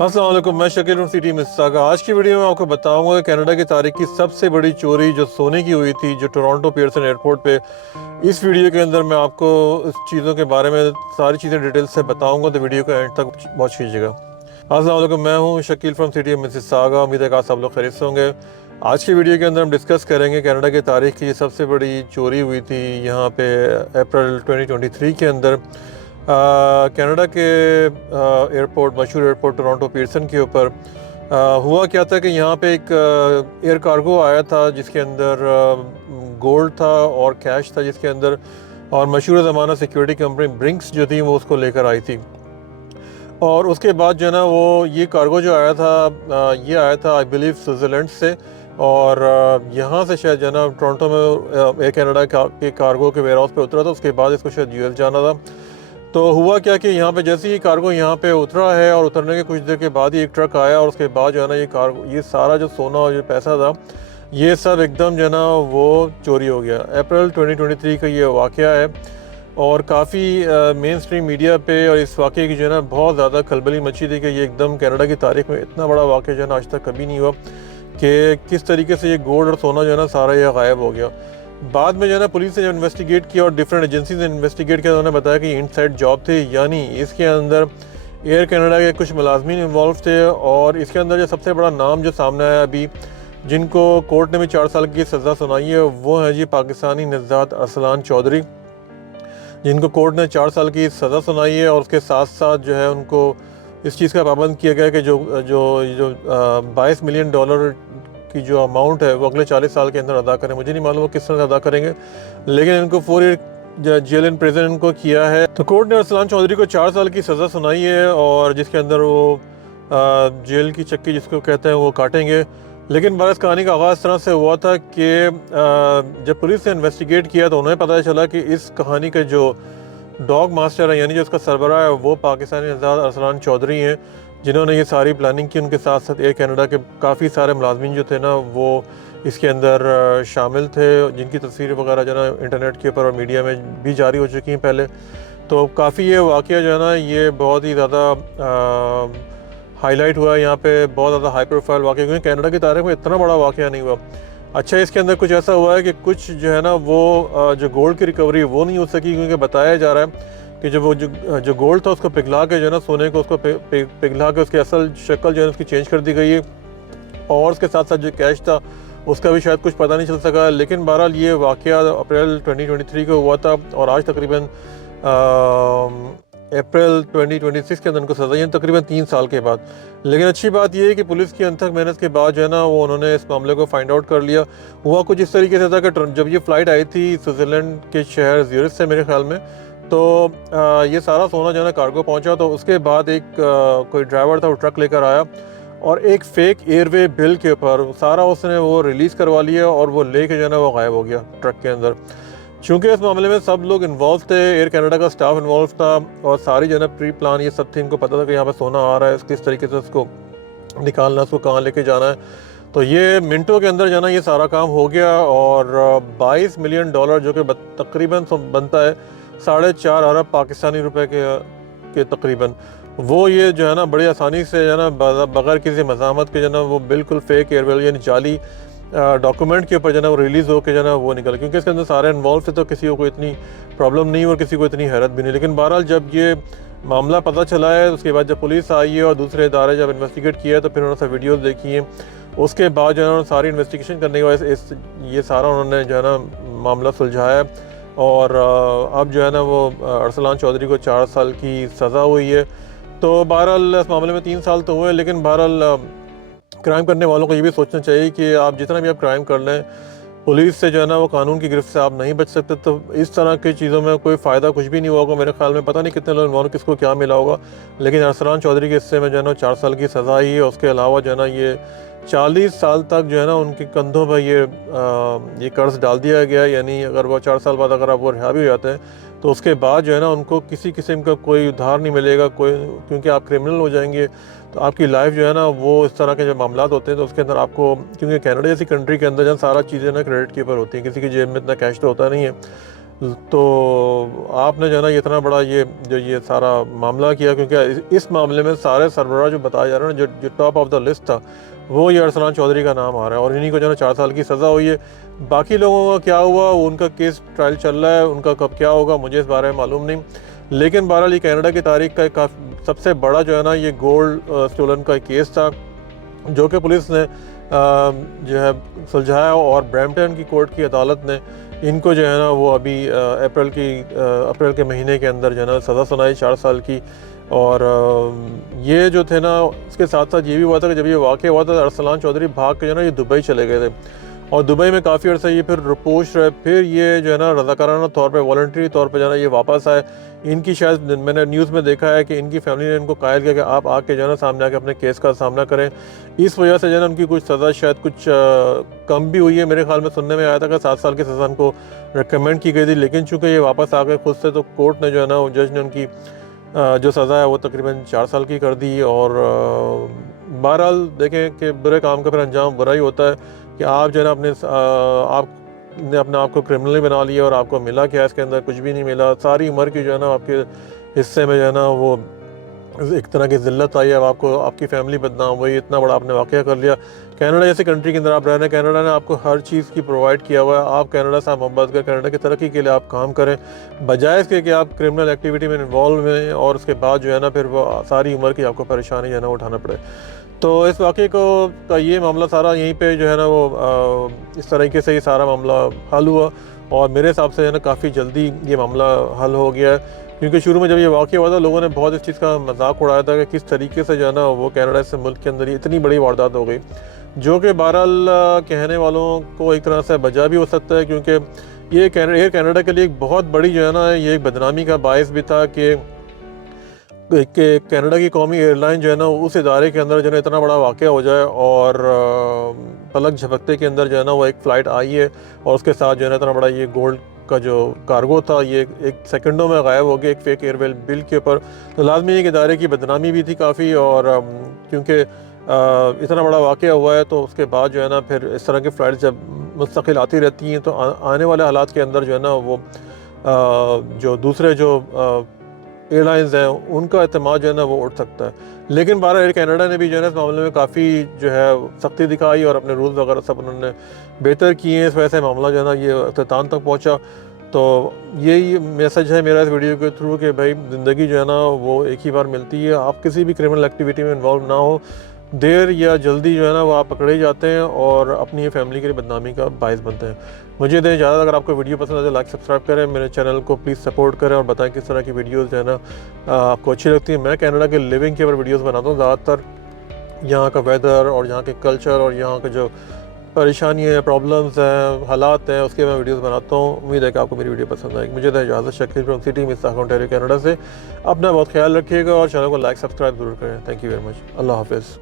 अस्सलाम वालेकुम, मैं शकील हूँ सिटी मिस्सागा। आज की वीडियो में आपको बताऊंगा कि कनाडा की तारीख की सबसे बड़ी चोरी जो सोने की हुई थी, जो टोरंटो पियर्सन एयरपोर्ट पे। इस वीडियो के अंदर मैं आपको इस चीज़ों के बारे में सारी चीज़ें डिटेल से बताऊंगा, तो वीडियो को एंड तक वॉच कीजिएगा। अस्सलाम वालेकुम, मैं हूँ शकील फ्रॉम सिटी मिस्सागा। उम्मीद है कि आप सब लोग खैरियत से होंगे। आज की वीडियो के अंदर हम डिस्कस करेंगे कनाडा की तारीख की सबसे बड़ी चोरी हुई थी यहाँ पे अप्रैल 2023 के अंदर। कनाडा के एयरपोर्ट, मशहूर एयरपोर्ट टोरंटो पियर्सन के ऊपर हुआ क्या था कि यहाँ पे एक एयर कार्गो आया था जिसके अंदर गोल्ड था और कैश था जिसके अंदर, और मशहूर ज़माना सिक्योरिटी कंपनी ब्रिंक्स जो थी वो उसको लेकर आई थी। और उसके बाद जो है ना वो ये कार्गो जो आया था, ये आया था आई बिलीव स्विट्ज़रलैंड से, और यहाँ से शायद जो है ना टोरंटो में एयर कनाडा के कार्गो के वेयर हाउस पे उतरा था। उसके बाद इसको शायद यूएस जाना था। तो हुआ क्या कि यहाँ पे जैसे ही कार्गो यहाँ पे उतरा है और उतरने के कुछ देर के बाद ही एक ट्रक आया, और उसके बाद जो है ना ये कार्गो, ये सारा जो सोना और जो पैसा था, ये सब एकदम जो है ना वो चोरी हो गया। अप्रैल 2023 का ये वाक़या है, और काफ़ी मेन स्ट्रीम मीडिया पे और इस वाक़े की जो है ना बहुत ज़्यादा खलबली मची थी कि ये एकदम कनाडा की तारीख में इतना बड़ा वाक़या जो है ना आज तक कभी नहीं हुआ कि किस तरीके से ये गोल्ड और सोना जो है ना सारा ये गायब हो गया। बाद में जो है ना पुलिस ने जब इन्वेस्टिगेट किया और डिफरेंट एजेंसीज ने इन्वेस्टिगेट किया, उन्होंने बताया कि इनसाइड जॉब थी, यानी इसके अंदर एयर कनाडा के कुछ मुलाजमीन इन्वॉल्व थे। और इसके अंदर जो सबसे बड़ा नाम जो सामने आया अभी, जिनको कोर्ट ने भी 4 साल की सज़ा सुनाई है, वो है जी पाकिस्तानी नज़ात अरसलान चौधरी, जिनको कोर्ट ने 4 साल की सज़ा सुनाई है। और उसके साथ साथ जो है उनको इस चीज़ का पाबंद किया गया कि जो जो जो 22 मिलियन डॉलर की जो अमाउंट है वो अगले 40 साल के अंदर अदा करें। मुझे नहीं मालूम वो किस तरह से अदा करेंगे, लेकिन इनको 4 ईयर जेल इन प्रिजन इनको किया है। तो कोर्ट ने अरसलान चौधरी को 4 साल की सज़ा सुनाई है, और जिसके अंदर वो जेल की चक्की जिसको कहते हैं वो काटेंगे। लेकिन बस कहानी का आगाज़ इस तरह से हुआ था कि जब पुलिस ने इन्वेस्टिगेट किया तो उन्हें पता चला कि इस कहानी का जो डॉग मास्टर है, यानी जो उसका सरबराह है, वो पाकिस्तानी नज़ात अरसलान चौधरी हैं, जिन्होंने ये सारी प्लानिंग की। उनके साथ साथ एयर कनाडा के काफ़ी सारे मुलाजमीन जो थे ना वो इसके अंदर शामिल थे, जिनकी तस्वीरें वगैरह जो है ना इंटरनेट के ऊपर और मीडिया में भी जारी हो चुकी हैं पहले। तो काफ़ी ये वाक़या जो है ना ये बहुत ही ज़्यादा हाईलाइट हुआ है यहाँ पे, बहुत ज़्यादा हाई प्रोफाइल वाक़या, क्योंकि कनाडा की तारीख में इतना बड़ा वाक़या नहीं हुआ। अच्छा, इसके अंदर कुछ ऐसा हुआ है कि कुछ जो है ना वो जो गोल्ड की रिकवरी वो नहीं हो सकी, क्योंकि बताया जा रहा है कि जब वो जो गोल्ड था उसको पिघला के जो है ना सोने को उसको पिघला के उसकी असल शक्ल जो है उसकी चेंज कर दी गई है, और उसके साथ साथ जो कैश था उसका भी शायद कुछ पता नहीं चल सका। लेकिन बहरहाल ये वाक़या अप्रैल 2023 को हुआ था, और आज तकरीबन अप्रैल 2026 के अंदर उनको सज़ा है, तकरीबन 3 साल के बाद। लेकिन अच्छी बात यह है कि पुलिस की अनथक मेहनत के बाद जो है ना वो उन्होंने इस मामले को फाइंड आउट कर लिया। हुआ कुछ इस तरीके से था कि जब ये फ़्लाइट आई थी स्विट्ज़रलैंड के शहर ज़्यूरिख से मेरे ख्याल में, तो ये सारा सोना जो है ना कार्गो पहुंचा। तो उसके बाद एक कोई ड्राइवर था, वो ट्रक लेकर आया और एक फ़ेक एयरवे बिल के ऊपर सारा उसने वो रिलीज़ करवा लिया, और वो लेके जो है ना वो गायब हो गया ट्रक के अंदर। चूँकि इस मामले में सब लोग इन्वॉल्व थे, एयर कनाडा का स्टाफ इन्वॉल्व था, और सारी जो है ना प्री प्लान ये सब थी। इनको पता था कि यहाँ पर सोना आ रहा है, किस तरीके से उसको निकालना, उसको कहाँ लेके जाना है। तो ये मिनटों के अंदर जो है ना ये सारा काम हो गया, और 22 मिलियन डॉलर जो कि तकरीबन बनता है 4.5 अरब पाकिस्तानी रुपए के तकरीबन, वो ये जो है ना बड़ी आसानी से जो है ना बगैर किसी मज़ामत के जो है ना वो बिल्कुल फेक एयरवेल यानी जाली डॉक्यूमेंट के ऊपर जो है ना वो रिलीज़ होकर जो है ना वो निकल, क्योंकि इसके अंदर सारे इन्वॉल्व थे, तो किसी को इतनी प्रॉब्लम नहीं और किसी को इतनी हैरत भी नहीं। लेकिन बहरहाल जब ये मामला पता चला है, उसके बाद जब पुलिस आई है और दूसरे इदारे जब इन्वेस्टिगेट किया है, तो फिर उन्होंने सब वीडियोज़ देखी हैं। उसके बाद जो है ना सारी इन्वेस्टिगेशन करने के बाद ये सारा उन्होंने जो है ना मामला सुलझाया, और अब जो है ना वो अरसलान चौधरी को 4 साल की सज़ा हुई है। तो बहरहाल इस मामले में 3 साल तो हुए, लेकिन बहरहाल क्राइम करने वालों को ये भी सोचना चाहिए कि आप जितना भी आप क्राइम कर लें, पुलिस से जो है ना वो कानून की गिरफ्त से आप नहीं बच सकते। तो इस तरह की चीज़ों में कोई फ़ायदा कुछ भी नहीं होगा मेरे ख्याल में। पता नहीं कितने लोग इन्वॉल्व, किसको क्या मिला होगा, लेकिन अरसलान चौधरी के हिस्से में जो है ना 4 साल की सज़ा ही है। उसके अलावा जो है ना ये 40 साल तक जो है ना उनके कंधों पर ये कर्ज डाल दिया गया, यानी अगर वो 4 साल बाद अगर आप वो रिहा भी हो जाते हैं तो उसके बाद जो है ना उनको किसी किस्म का कोई उधार नहीं मिलेगा कोई, क्योंकि आप क्रिमिनल हो जाएंगे। तो आपकी लाइफ जो है ना वो इस तरह के जब मामला होते हैं तो उसके अंदर आपको, क्योंकि कनाडा जैसी कंट्री के अंदर जहाँ सारा चीज़ें ना क्रेडिट के ऊपर होती हैं, किसी की जेब में इतना कैश तो होता नहीं है, تو آپ نے جو ہے نا اتنا بڑا یہ سارا معاملہ کیا، کیونکہ اس معاملے میں سارے سربراہ جو بتایا جا رہا ہے نا، جو ٹاپ آف دا لسٹ تھا وہ یہ ارسلان چودھری کا نام آ رہا ہے، اور انہیں کو جو ہے نا 4 سال کی سزا ہوئی ہے۔ باقی لوگوں کا کیا ہوا، ان کا کیس ٹرائل چل رہا ہے، ان کا کب کیا ہوگا مجھے اس بارے میں معلوم نہیں، لیکن بہرحال یہ کینیڈا کی تاریخ کا ایک سب سے بڑا جو ہے نا یہ گولڈ اسٹولن کا کیس تھا، جو کہ پولیس نے جو ہے سلجھایا، اور برمپٹن کی کورٹ کی عدالت نے ان کو جو ہے نا وہ ابھی اپریل کے مہینے کے اندر جو ہے نا سزا سنائی 4 سال کی۔ اور یہ جو تھے نا، اس کے ساتھ ساتھ یہ بھی ہوا تھا کہ جب یہ واقعہ ہوا تھا ارسلان چودھری بھاگ کے جو ہے نا یہ دبئی چلے گئے تھے، اور دبئی میں کافی عرصہ یہ پھر رپوش رہے، پھر یہ جو ہے نا رضاکارانہ طور پہ والنٹری طور پہ جو ہے نا یہ واپس آئے۔ ان کی شاید میں نے نیوز میں دیکھا ہے کہ ان کی فیملی نے ان کو قائل کیا کہ آپ آ کے جو ہے نا سامنے آ کے اپنے کیس کا سامنا کریں، اس وجہ سے جو ہے نا ان کی کچھ سزا شاید کچھ کم بھی ہوئی ہے۔ میرے خیال میں سننے میں آیا تھا کہ 7 سال کی سزا ان کو ریکمینڈ کی گئی تھی، لیکن چونکہ یہ واپس آ گئے خود سے، تو کورٹ نے جو ہے نا جج نے ان کی جو سزا ہے وہ تقریباً 4 سال کی کر دی۔ اور بہرحال دیکھیں کہ برے کام کا پھر انجام برا ہی ہوتا ہے، کہ آپ جو ہے نا آپ نے اپنے آپ کو کرمنل بنا لیا، اور آپ کو ملا کیا اس کے اندر؟ کچھ بھی نہیں ملا۔ ساری عمر کی جو ہے نا آپ کے حصے میں جو ہے نا وہ ایک طرح کی ذلت آئی ہے، اب آپ کو آپ کی فیملی بدنام ہوئی، اتنا بڑا آپ نے واقعہ کر لیا۔ کینیڈا جیسی کنٹری کے اندر آپ رہ رہے ہیں، کینیڈا نے آپ کو ہر چیز کی پرووائڈ کیا ہوا ہے، آپ کینیڈا سے محبت کریں، کینیڈا کی ترقی کے لیے آپ کام کریں، بجائے اس کے کہ آپ کرمنل ایکٹیویٹی میں انوالو ہوئیں، اور اس کے بعد جو ہے نا پھر وہ ساری عمر کی آپ کو پریشانی جو ہے نا اٹھانا پڑے۔ تو اس واقعے کا یہ معاملہ سارا یہیں پہ جو ہے نا وہ اس طریقے سے یہ سارا معاملہ حل ہوا، اور میرے حساب سے جو ہے نا کافی جلدی یہ معاملہ حل ہو گیا ہے، کیونکہ شروع میں جب یہ واقعہ ہوا تھا لوگوں نے بہت اس چیز کا مذاق اڑایا تھا کہ کس طریقے سے جو ہے نا وہ کینیڈا سے ملک کے اندر یہ اتنی بڑی واردات ہو گئی، جو کہ بہرحال کہنے والوں کو ایک طرح سے بجا بھی ہو سکتا ہے، کیونکہ یہ کینیڈا کے لیے ایک بہت بڑی جو ہے نا یہ ایک بدنامی کا باعث بھی تھا کہ کینیڈا کی قومی ایئر لائن جو ہے نا اس ادارے کے اندر جو ہے نا اتنا بڑا واقعہ ہو جائے، اور پلک جھپکتے کے اندر جو ہے نا وہ ایک فلائٹ آئی ہے، اور اس کے ساتھ جو ہے نا اتنا بڑا یہ گولڈ کا جو کارگو تھا یہ ایک سیکنڈوں میں غائب ہو گیا ایک فیک ایئر ویل بل کے اوپر۔ تو لازمی ایک ادارے کی بدنامی بھی تھی کافی، اور کیونکہ اتنا بڑا واقعہ ہوا ہے تو اس کے بعد جو ہے نا پھر اس طرح کی فلائٹس جب مستقل آتی رہتی ہیں تو آنے والے حالات کے اندر جو ہے نا وہ جو دوسرے جو ایئر لائنز ہیں ان کا اعتماد جو ہے نا وہ اٹھ سکتا ہے۔ لیکن بہرحال ایئر کینیڈا نے بھی جو ہے نا اس معاملے میں کافی جو ہے سختی دکھائی، اور اپنے رولز وغیرہ سب انہوں نے بہتر کیے ہیں، اس وجہ سے معاملہ جو ہے نا یہ اختتام تک پہنچا۔ تو یہی میسج ہے میرا اس ویڈیو کے تھرو کہ بھائی زندگی جو ہے نا وہ ایک ہی بار ملتی ہے، آپ کسی بھی کرمنل ایکٹیویٹی میں انوالو نہ ہو، دیر یا جلدی جو ہے نا وہ آپ پکڑے جاتے ہیں اور اپنی فیملی کے لیے بدنامی کا باعث بنتے ہیں۔ مجھے دیں اجازت، اگر آپ کو ویڈیو پسند ہے تو لائک سبسکرائب کریں، میرے چینل کو پلیز سپورٹ کریں، اور بتائیں کس طرح کی ویڈیوز جو ہے نا آپ کو اچھی لگتی ہیں۔ میں کینیڈا کے لیونگ کے اوپر ویڈیوز بناتا ہوں زیادہ تر، یہاں کا ویدر اور یہاں کے کلچر اور یہاں کے جو پریشانیاں ہیں، پرابلمز ہیں، حالات ہیں، اس کے میں ویڈیوز بناتا ہوں۔ امید ہے کہ آپ کو میری ویڈیو پسند آئے گی۔ مجھے دیں اجازت، Shakeel from city مساگا Ontario Canada سے۔ اپنا بہت خیال رکھیے گا، اور چینل کو لائک سبسکرائب ضرور کریں۔ Thank you very much. اللہ حافظ۔